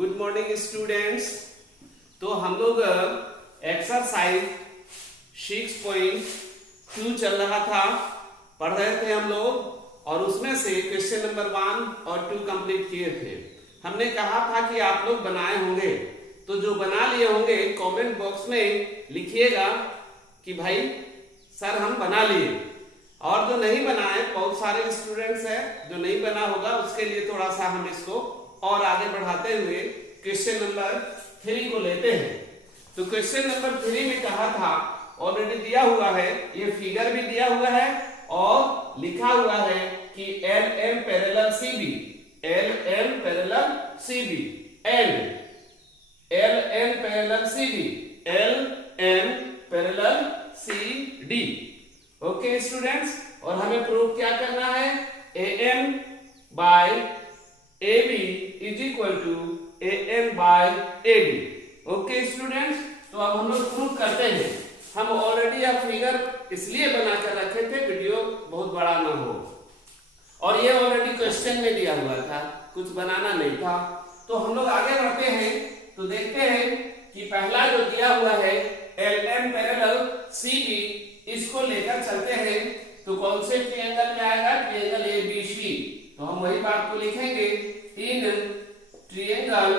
Good morning students. तो हम लोग एक्सरसाइज 6.2 चल रहा था, पढ़ रहे थे हम लोग, और उसमें से क्वेश्चन नंबर 1 और 2 कंप्लीट किए थे। हमने कहा था कि आप लोग बनाए होंगे, तो जो बना लिए होंगे कमेंट बॉक्स में लिखिएगा कि भाई सर हम बना लिए, और जो नहीं बनाए बहुत सारे स्टूडेंट्स हैं जो नहीं बना होगा, उसके लिए थोड़ा सा हम इसको और आगे बढ़ाते हुए क्वेश्चन नंबर 3 को लेते हैं। तो क्वेश्चन नंबर 3 में कहा था, ऑलरेडी दिया हुआ है, ये फिगर भी दिया हुआ है और लिखा हुआ है कि LM parallel CB, LM parallel CB and LN parallel CB, LM parallel CD। Okay students, और हमें प्रूव क्या करना है, AM by AB is equal to AM by AD। Okay students, तो अब हम लोग प्रूव करते हैं। हम ऑलरेडी अब फिगर इसलिए बनाकर रखे थे वीडियो बहुत बड़ा ना हो, और ये ऑलरेडी क्वेश्चन में दिया हुआ था, कुछ बनाना नहीं था। तो हम लोग आगे बढ़ते हैं, तो देखते हैं कि पहला जो दिया हुआ है LM पैरेलल CB, इसको लेकर चलते हैं। तो कौन से ट्रायंगल में आएगा, ट्रायंगल ABC। तो हम वही बात को लिखेंगे, इन ट्रायंगल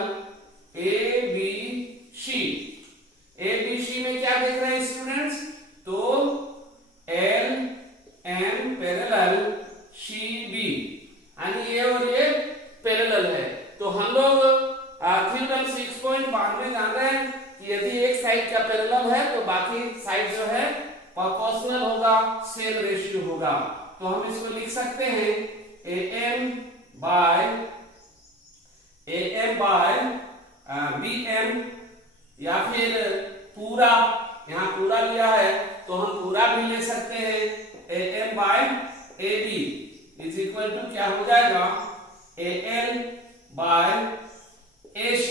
ABC। ABC में क्या देख रहे हैं स्टूडेंट्स, तो LM पैरेलल CB, यानी ये और ये पैरेलल है। तो हम लोग थ्योरम 6.1 में जान रहे हैं कि यदि एक साइड का पैरेलल है तो बाकी साइड जो है प्रोपोर्शनल होगा, सेम रेशियो होगा। तो हम इसको लिख सकते हैं AM बाय BM, या फिर पूरा, यहाँ पूरा लिया है तो हम पूरा भी ले सकते हैं, AM by AB is equal to क्या हो जाएगा, AL by AC।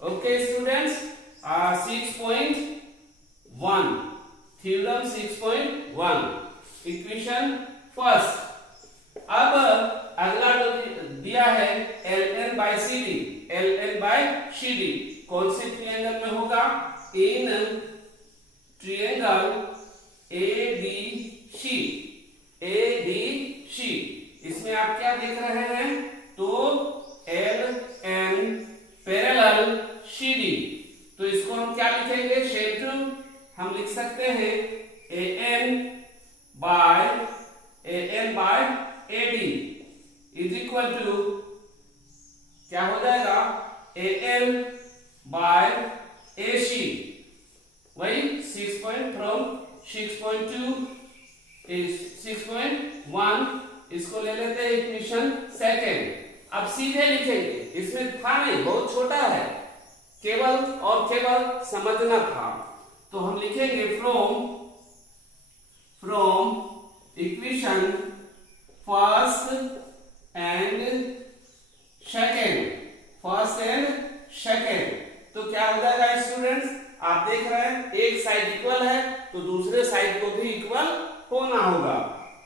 Okay students, 6.1 theorem 6.1 equation first. अब अगला जो दिया है LN by CD, LN by CD कौन से ट्रायंगल में होगा, इन ट्रायंगल ABC, ABC। इसमें आप क्या देख रहे हैं, तो LN पैरेलल CD। तो इसको हम क्या लिखेंगे, क्षेत्र हम लिख सकते हैं AM by AD is equal to क्या हो जाएगा, AM बाय AC। वही 6.2 इज 6.1, इसको ले लेते हैं इक्वेशन सेकेंड। अब सीधे लिखेंगे, इसमें था नहीं, बहुत छोटा है, केवल और केवल समझना था। तो हम लिखेंगे from equation first and second. तो क्या हो जाएगा स्टूडेंट्स, आप देख रहे हैं एक साइड इक्वल है तो दूसरे साइड को भी इक्वल होना होगा।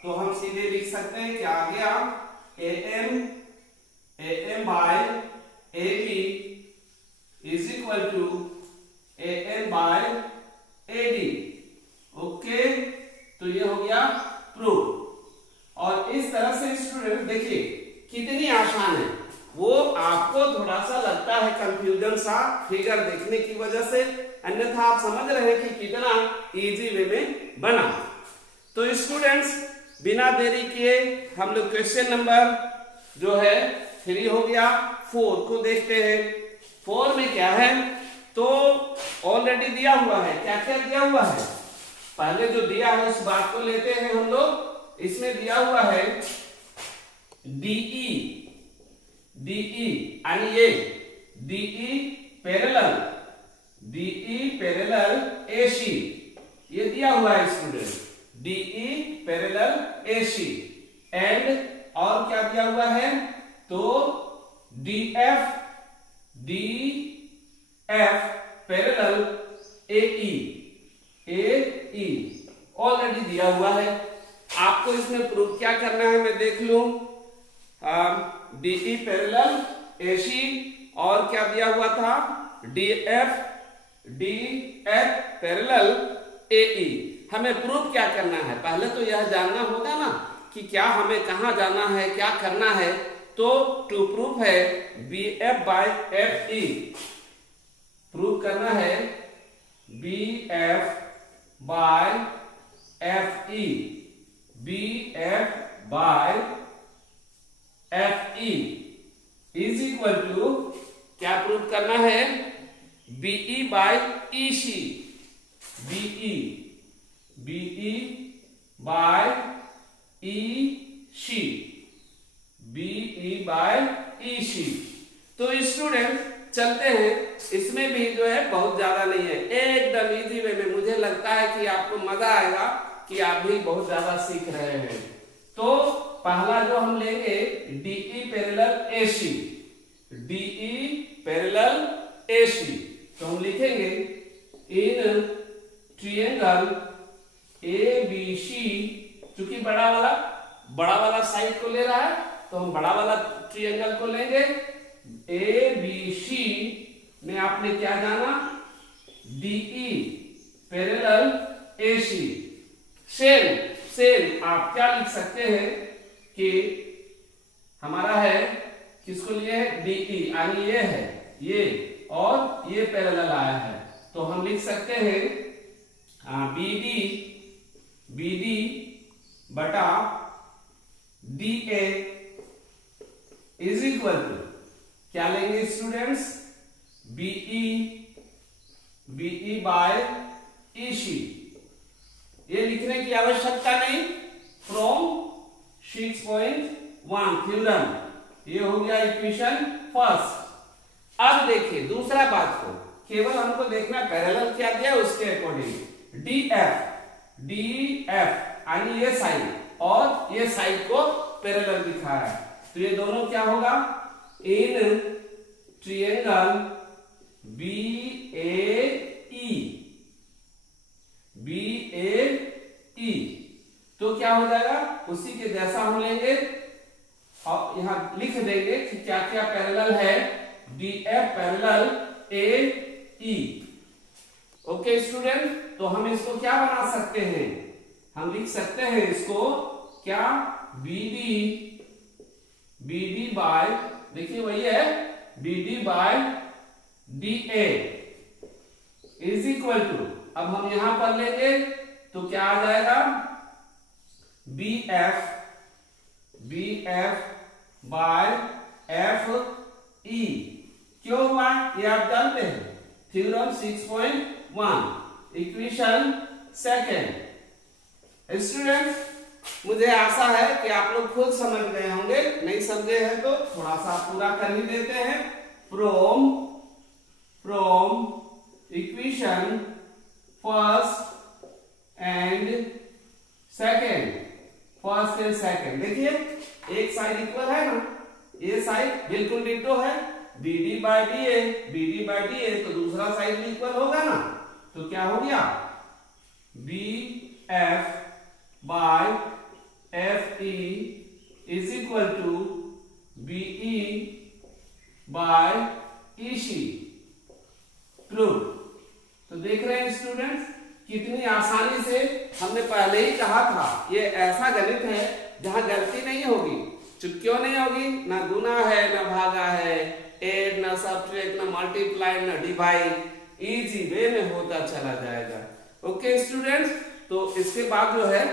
तो हम सीधे लिख सकते हैं, क्या आ गया, AM by AB is equal to AM by AD। Okay, तो ये हो गया प्रूफ। और इस तरह से स्टूडेंट देखिए कितनी आसान है, वो आपको थोड़ा सा लगता है कंफ्यूजन सा फिगर देखने की वजह से, अन्यथा आप समझ रहे हैं कि कितना इजी वे में बना। तो स्टूडेंट्स बिना देरी किए हम लोग क्वेश्चन नंबर जो है 3 हो गया, 4 को देखते हैं। 4 में क्या है, तो ऑलरेडी दिया हुआ है, क्या क्या दिया हुआ है, पहले जो दिया है उस बात को लेते हैं हम लोग। इसमें दिया हुआ है DE, यानी ये DE पैरेलल AC, ये दिया हुआ है student, DE parallel AC। And और क्या दिया हुआ है, तो DF पैरेलल AE ऑलरेडी दिया हुआ है। आपको इसमें प्रूफ क्या करना है, मैं देख लूं, DE पैरेलल AC और क्या दिया हुआ था, डी एफ पैरेलल AE। हमें प्रूफ क्या करना है, पहले तो यह जानना होगा ना कि क्या हमें कहाँ जाना है, क्या करना है। तो टू प्रूफ है BF बाय FE, प्रूफ करना है BF by FE, BF by FE is equal to, क्या प्रूफ करना है, BE by EC, BE by EC, BE by EC। तो स्टूडेंट चलते हैं, इसमें भी जो है बहुत ज्यादा नहीं है, एकदम इजी वे में। मुझे लगता है कि आपको मजा आएगा कि आप भी बहुत ज्यादा सीख रहे हैं। तो पहला जो हम लेंगे DE parallel AC, DE parallel AC। तो हम लिखेंगे इन ट्रायंगल ABC, चूंकि बड़ा वाला साइड को ले रहा है तो हम बड़ा वाला ट्रायंगल को लेंगे। ABC में आपने क्या जाना, DE पैरेलल AC। सेम आप क्या लिख सकते हैं कि हमारा है, किसको लिए है, DE, यानी ये है ये और ये पैरेलल आया है, तो हम लिख सकते हैं BD बटा DA इज इक्वल टू, क्या लेंगे स्टूडेंट्स, BE बाय EC। ये लिखने की आवश्यकता नहीं, फ्रॉम 6.1 थ्योरम। ये हो गया इक्वेशन फर्स्ट। अब देखिए दूसरा बात को, केवल हमको देखना पैरेलल क्या दिया उसके अकॉर्डिंग। DF यानी ये साइड और ये साइड को पैरेलल दिखा है, तो ये दोनों क्या होगा, इन ट्रायंगल BAE। तो क्या हो जाएगा, उसी के जैसा हम लेंगे और यहां लिख देंगे कि क्या क्या पैरेलल है, DF parallel AE। Okay student, तो हम इसको क्या बना सकते हैं, हम लिख सकते हैं इसको क्या, BD बाय, देखिए वही है, BD by DA is equal to, अब हम यहां पर लेंगे तो क्या आ जाएगा, BF बाय FE। क्यों हुआ ये आप जानते हैं, थ्योरम 6.1 इक्वेशन सेकेंड। स्टूडेंट मुझे आशा है कि आप लोग खुद समझ गए होंगे, नहीं समझे हैं तो थोड़ा सा पूरा कर ही देते हैं। From equation first and second, देखिए एक साइड इक्वल है ना, ये साइड बिल्कुल डिटो है, BD बाय DA, तो दूसरा साइड भी इक्वल होगा ना, तो क्या हो गया, BF by FE is equal to BE by EC। Proof. तो देख रहे हैं स्टूडेंट्स कितनी आसानी से, हमने पहले ही कहा था ये ऐसा गणित है जहां गलती नहीं होगी। क्यों नहीं होगी, ना गुना है ना भागा है, एड ना सब्ट्रैक्ट ना मल्टीप्लाई ना डिवाइड, इजी वे में होता चला जाएगा। ओके स्टूडेंट्स, तो इसके बाद जो है,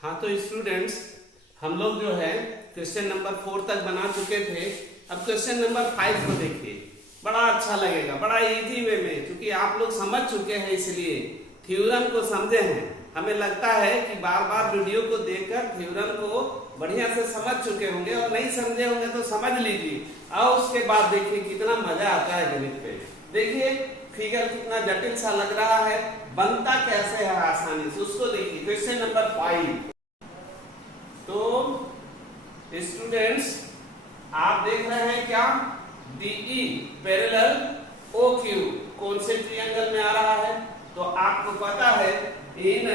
हाँ तो स्टूडेंट्स हम लोग जो है क्वेश्चन नंबर 4 तक बना चुके थे। अब क्वेश्चन नंबर 5 को देखिए, बड़ा अच्छा लगेगा, बड़ा इजी वे में, क्योंकि आप लोग समझ चुके हैं इसलिए थ्योरम को समझे हैं। हमें लगता है कि बार बार वीडियो को देखकर थ्योरम को बढ़िया से समझ चुके होंगे, और नहीं समझे होंगे तो समझ लीजिए, और उसके बाद देखिए कितना मजा आता है गणित पे। देखिए फिगर कितना जटिल सा लग रहा है, बनता कैसे है आसानी से, उसको देखिए। Question number 5। तो स्टूडेंट्स आप देख रहे हैं क्या, DE पैरेलल OQ कौन से ट्रायंगल में आ रहा है, तो आपको पता है इन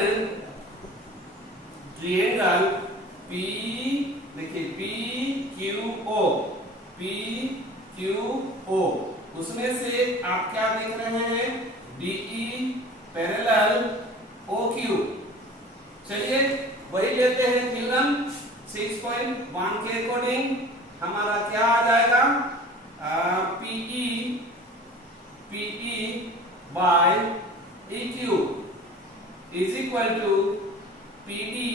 ट्रायंगल P, देखिए PQO पी क्यू ओ, उसमें से आप क्या देख रहे हैं, डीई पैरेलल ओ क्यू। चलिए वही लेते हैं थ्योरम 6.1 के अकॉर्डिंग हमारा क्या आ जाएगा, PE by E Q is equal to PD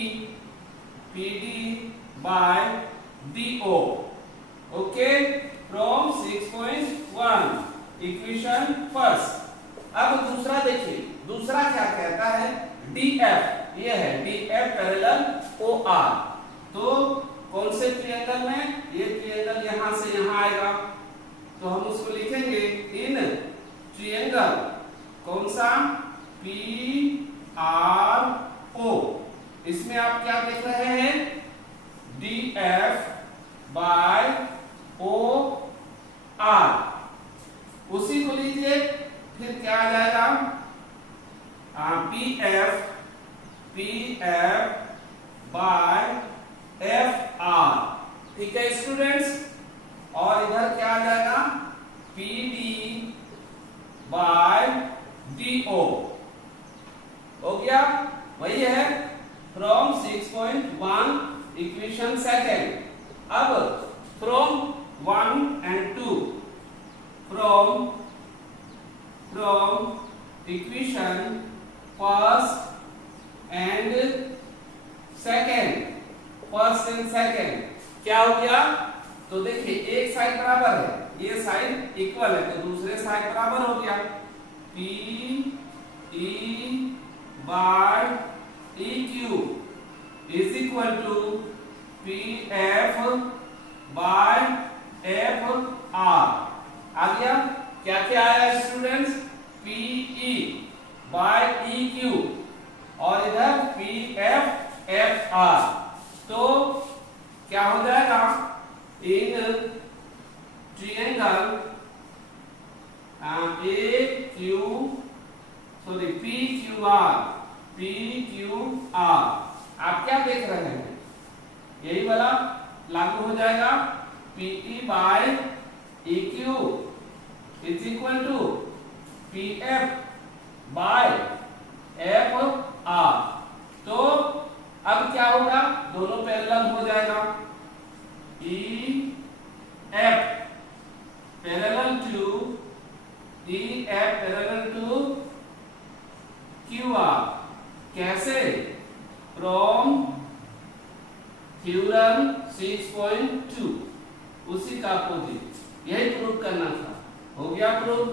by DO. Okay, from 6.1 equation first. अब दूसरा देखिए, दूसरा क्या कहता है, डीएफ, ये है डीएफ पैरेलल ओ आर। तो कौन से ट्रायंगल में, ये ट्रायंगल यहां से यहां आएगा, तो हम उसको लिखेंगे इन ट्रायंगल, कौन सा, पी आर ओ। इसमें आप क्या देख रहे हैं, D F by O R. उसी को लीजिए, फिर क्या आ जाएगा, P F by F R. ठीक है स्टूडेंट्स, और इधर क्या आ जाएगा, P D by D O. हो गया, वही है फ्रॉम 6.1 इक्वेशन सेकेंड। अब from 1 and 2, from equation first and second क्या हो गया, तो देखिए एक साइड बराबर है, ये साइड इक्वल है, तो दूसरे साइड बराबर हो गया, P E by E Q is equal to P F by F R. आ गया, क्या क्या आया students, P E by E Q और इधर पी एफ एफ आर। तो क्या हो जाएगा, in triangle P Q R, आप क्या देख रहे हैं, यही वाला लागू हो जाएगा, PE by E Q is equal to P F by F R. तो अब क्या होगा, दोनों पैरेलल हो जाएगा, E F parallel to Q R. कैसे, फ्रॉम थ्योरम 6.2, उसी का अपोजिट, यही प्रूव करना था, हो गया प्रूव।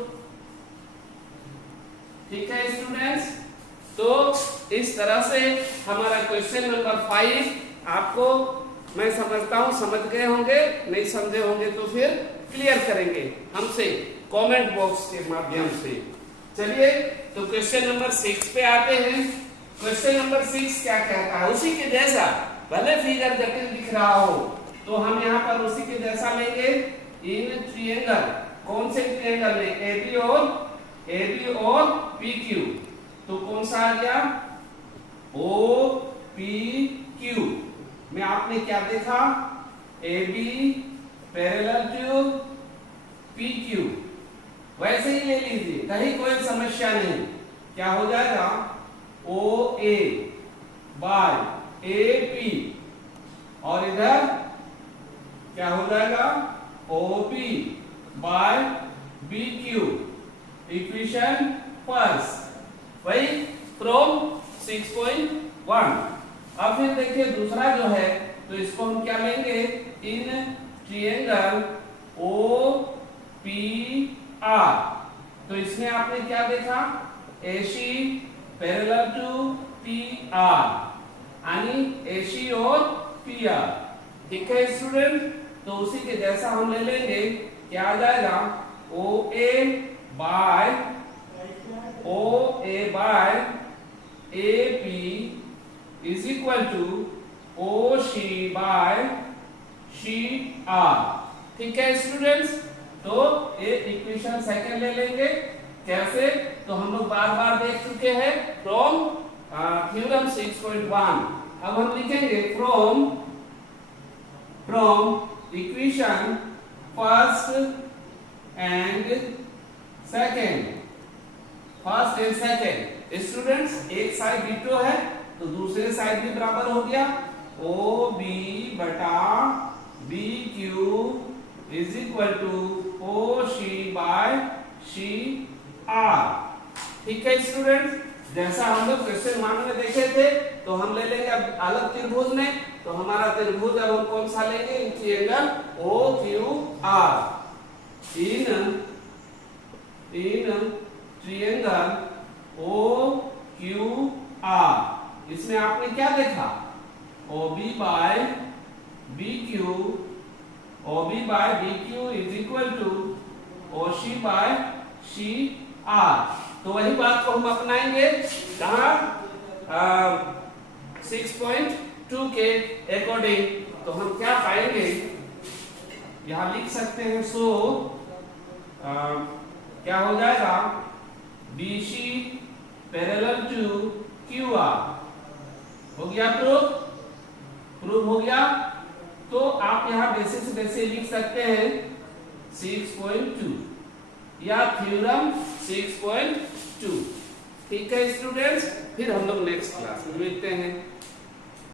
ठीक है स्टूडेंट्स, तो इस तरह से हमारा क्वेश्चन नंबर 5 आपको मैं समझता हूं समझ गए होंगे, नहीं समझे होंगे तो फिर क्लियर करेंगे हमसे कमेंट बॉक्स के माध्यम से। चलिए तो क्वेश्चन नंबर 6 पे आते हैं। क्वेश्चन नंबर 6 क्या कहता है, उसी के जैसा, भले फिगर जटिल दिख रहा हो तो हम यहाँ पर उसी के जैसा लेंगे, इन ट्रायंगल, कौन से ट्रायंगल में, एबी और पी क्यू। तो कौन सा आ गया, ओ पी क्यू में आपने क्या देखा, AB पैरेलल टू PQ, वैसे ही ले लीजिए, कहीं कोई समस्या नहीं। क्या हो जाएगा, OA बाय AP और इधर क्या हो जाएगा, OB by BQ, equation first, वही फ्रॉम 6.1। अब फिर देखिए दूसरा जो है, तो इसको हम क्या लेंगे, इन ट्रायंगल OPR। तो इसमें आपने क्या देखा, AC पैरेलल टू PR, यानी AC और PR। ठीक है स्टूडेंट, तो उसी के जैसा हम ले लेंगे, क्या आ जाएगा, OA by AP is equal to OC by CR। ठीक है स्टूडेंट्स, तो ये इक्वेशन सेकंड ले लेंगे। कैसे, तो हम लोग बार बार देख चुके हैं, फ्रॉम थ्योरम 6.1। अब हम लिखेंगे from equation first and second, first and second. Students एक साइड B2 है तो दूसरे साइड भी बराबर हो गया, OB बटा BQ is equal to OC by CR। ठीक है स्टूडेंट्स, जैसा हम लोग क्वेश्चन 1 में देखे थे तो हम ले लेंगे अब अलग त्रिभुज में। तो हमारा त्रिभुज अब हम कौन सा लेंगे, in triangle OQR, in triangle OQR। इसमें आपने क्या देखा, OB by BQ is equal to OC by CR। तो वही बात को हम अपनाएंगे कहा 6.2 के अकॉर्डिंग। तो हम क्या पाएंगे, यहां लिख सकते हैं, सो क्या हो जाएगा, BC पैरेलल टू QR। हो गया प्रूफ हो गया। तो आप यहां वैसे लिख सकते हैं 6.2 या थ्योरम 6.2। ठीक है स्टूडेंट्स, फिर हम लोग नेक्स्ट क्लास में मिलते हैं।